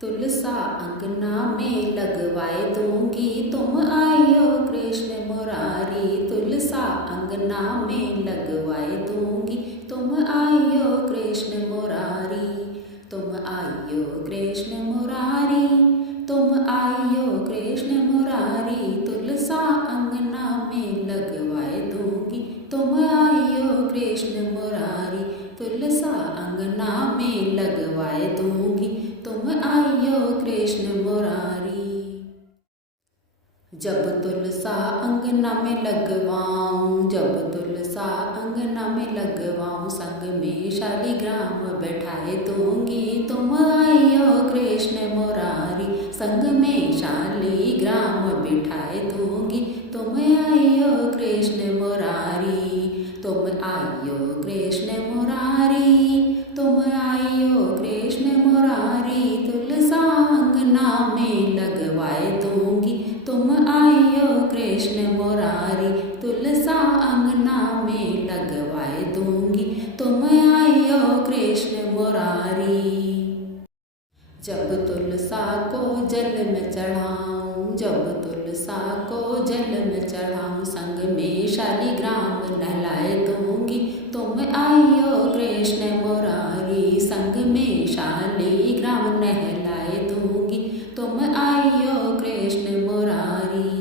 तुलसा अंगना में लगवाए दूंगी, तुम आइयो कृष्ण मुरारी। तुलसा अंगना में लगवाए दूंगी, तुम आइयो कृष्ण मुरारी। तुम आइयो कृष्ण मुरारी, तुम आइयो कृष्ण मुरारी। तुलसा अंगना में लगवाए दूंगी, तुम आइयो कृष्ण मुरारी। तुलसा अंगना में लगवाए दूंगी, तुम आइयो कृष्ण मुरारी। जब तुलसा अंगना में लगवाऊं, जब तुलसा अंगना में लगवाऊं, संग में शालिग्राम बैठाए दूंगी, तुम आइयो कृष्ण मुरारी। संग में शालिग्राम बिठाए दूंगी, तुम आइयो कृष्ण मुरारी। तुम आइयो कृष्ण मुरारी, तुम आइयो कृष्ण मुरारी। तुलसा अंगना में लगवाए दूंगी, तुम आइयो कृष्ण मुरारी। तुलसा अंगना में लगवाए दूंगी, तुम आइयो कृष्ण मुरारी। जब तुलसा को जल में चढ़ाऊं, जब तुलसा को जल में चढ़ाऊं, संग में शालिग्राम नहलाए दूंगी, तुम आइयो कृष्ण मुरारी। संग में शालिग्राम नहलाए दूंगी, तुम आइयो कृष्ण मुरारी।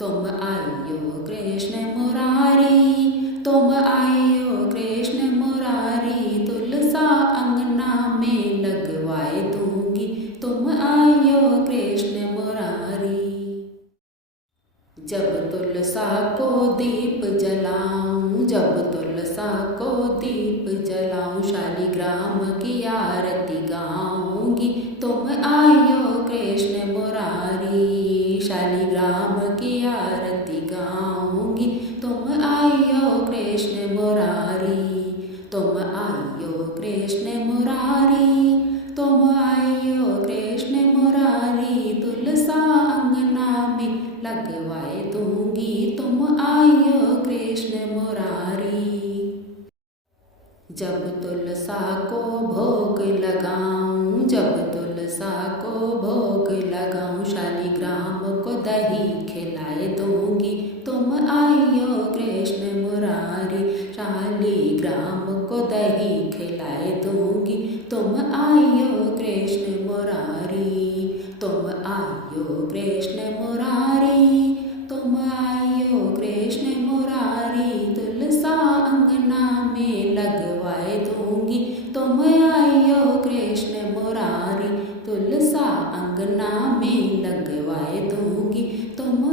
तुम आइयो कृष्ण मुरारी, तुम आइयो कृष्ण मुरारी। तुलसा अंगना में लगवाए दूंगी, तुम आइयो कृष्ण मुरारी। जब तुलसा को दीप जलाऊं, जब तुलसा को दीप जलाऊं, शालिग्राम की आरती गाऊंगी, तुम आइयो कृष्ण मुरारी। शालिग्राम की आरती गाऊंगी, तुम आइयो कृष्ण मुरारी। तुम आइयो कृष्ण मुरारी, तुम आइयो कृष्ण मुरारी। तुलसा अंगना में लगवाए दूंगी, तुम आइयो कृष्ण मुरारी। जब तुलसा को भोग लगाऊं, जब तुलसा को भोग लगाऊं, शालिग्राम को दही खिलाए दूंगी, तुम आइयो कृष्ण मुरारी। शालिग्राम को दही खिलाए दूंगी, तुम आइयो कृष्ण मुरारी। तुम आइयो कृष्ण मुरारी, तुम आइयो कृष्ण मुरारी। तुलसा अंगना में लगवाए दूंगी, तुम आइयो कृष्ण मुरारी। तुलसा अंगना में लगवाए दूंगी, तुम